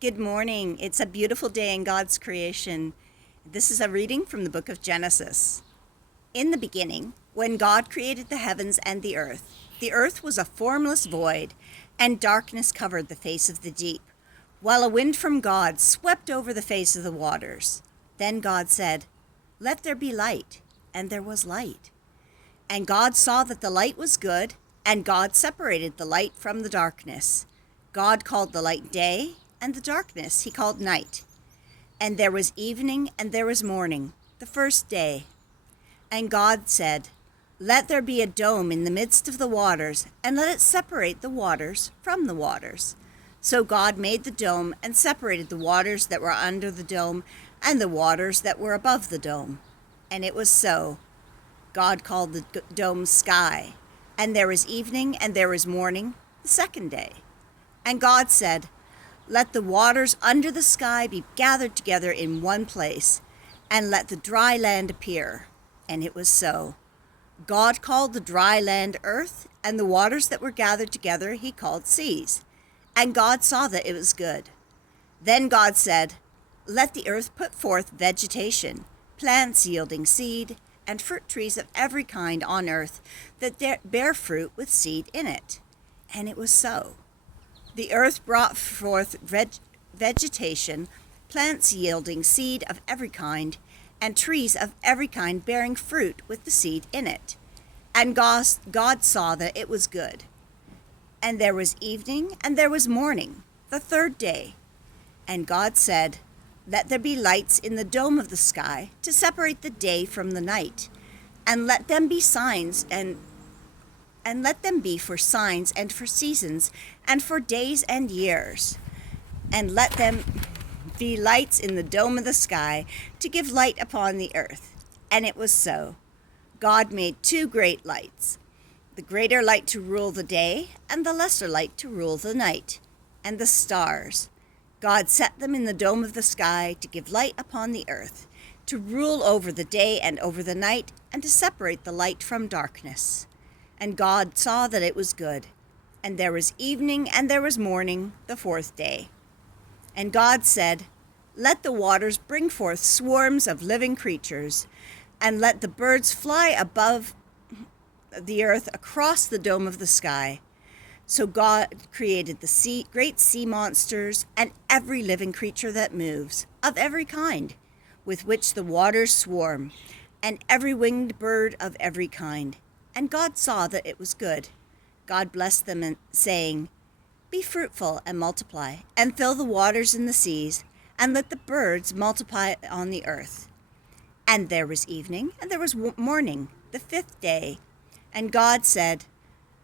Good morning. It's a beautiful day in God's creation. This is a reading from the book of Genesis. In the beginning, when God created the heavens and the earth was a formless void, and darkness covered the face of the deep, while a wind from God swept over the face of the waters. Then God said, "Let there be light," and there was light. And God saw that the light was good, and God separated the light from the darkness. God called the light day, and the darkness he called night. And there was evening and there was morning, the first day. And God said, "Let there be a dome in the midst of the waters, and let it separate the waters from the waters." So God made the dome and separated the waters that were under the dome and the waters that were above the dome. And it was so. God called the dome sky. And there was evening and there was morning, the second day. And God said, "Let the waters under the sky be gathered together in one place, and let the dry land appear." And it was so. God called the dry land earth, and the waters that were gathered together he called seas. And God saw that it was good. Then God said, "Let the earth put forth vegetation, plants yielding seed, and fruit trees of every kind on earth that bear fruit with seed in it." And it was so. The earth brought forth vegetation, plants yielding seed of every kind, and trees of every kind bearing fruit with the seed in it. And God saw that it was good. And there was evening and there was morning, the third day. And God said, "Let there be lights in the dome of the sky to separate the day from the night, and let them be signs and let them be for signs and for seasons and for days and years. And let them be lights in the dome of the sky to give light upon the earth." And it was so. God made two great lights, the greater light to rule the day and the lesser light to rule the night, and the stars. God set them in the dome of the sky to give light upon the earth, to rule over the day and over the night, and to separate the light from darkness. And God saw that it was good. And there was evening and there was morning, the fourth day. And God said, "Let the waters bring forth swarms of living creatures, and let the birds fly above the earth across the dome of the sky." So God created the great sea monsters and every living creature that moves, of every kind, with which the waters swarm, and every winged bird of every kind. And God saw that it was good. God blessed them, saying, "Be fruitful and multiply, and fill the waters in the seas, and let the birds multiply on the earth." And there was evening, and there was morning, the fifth day. And God said,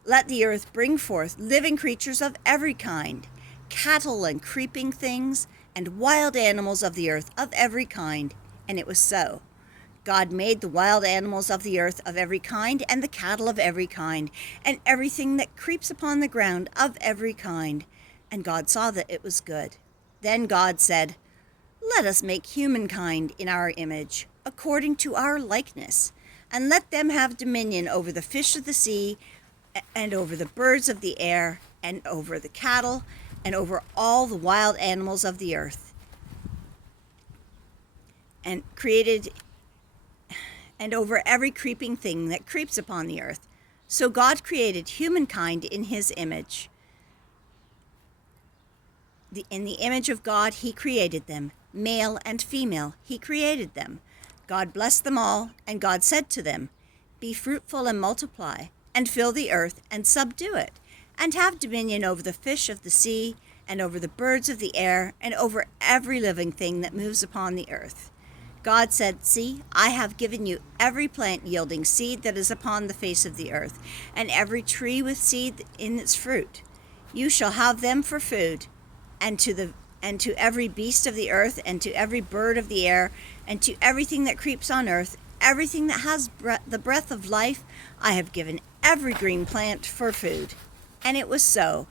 "Let the earth bring forth living creatures of every kind, cattle and creeping things, and wild animals of the earth of every kind." And it was so. God made the wild animals of the earth of every kind, and the cattle of every kind, and everything that creeps upon the ground of every kind. And God saw that it was good. Then God said, "Let us make humankind in our image, according to our likeness, and let them have dominion over the fish of the sea, and over the birds of the air, and over the cattle, and over all the wild animals of the earth, and over every creeping thing that creeps upon the earth." So God created humankind in his image. In the image of God he created them, male and female he created them. God blessed them all, and God said to them, "Be fruitful and multiply, and fill the earth and subdue it, and have dominion over the fish of the sea, and over the birds of the air, and over every living thing that moves upon the earth." God said, "See, I have given you every plant yielding seed that is upon the face of the earth, and every tree with seed in its fruit. You shall have them for food, and to every beast of the earth, and to every bird of the air, and to everything that creeps on earth, everything that has the breath of life, I have given every green plant for food." And it was so.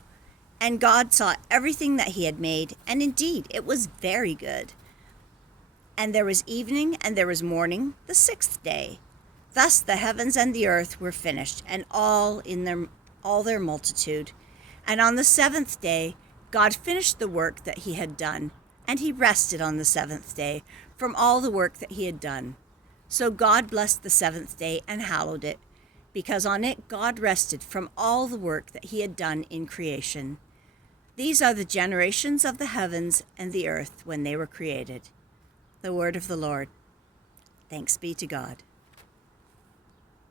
And God saw everything that he had made, and indeed it was very good. And there was evening and there was morning, the sixth day. Thus the heavens and the earth were finished, and all their multitude. And on the seventh day God finished the work that he had done, and he rested on the seventh day from all the work that he had done. So God blessed the seventh day and hallowed it, because on it God rested from all the work that he had done in creation. These are the generations of the heavens and the earth when they were created. The word of the Lord. Thanks be to God.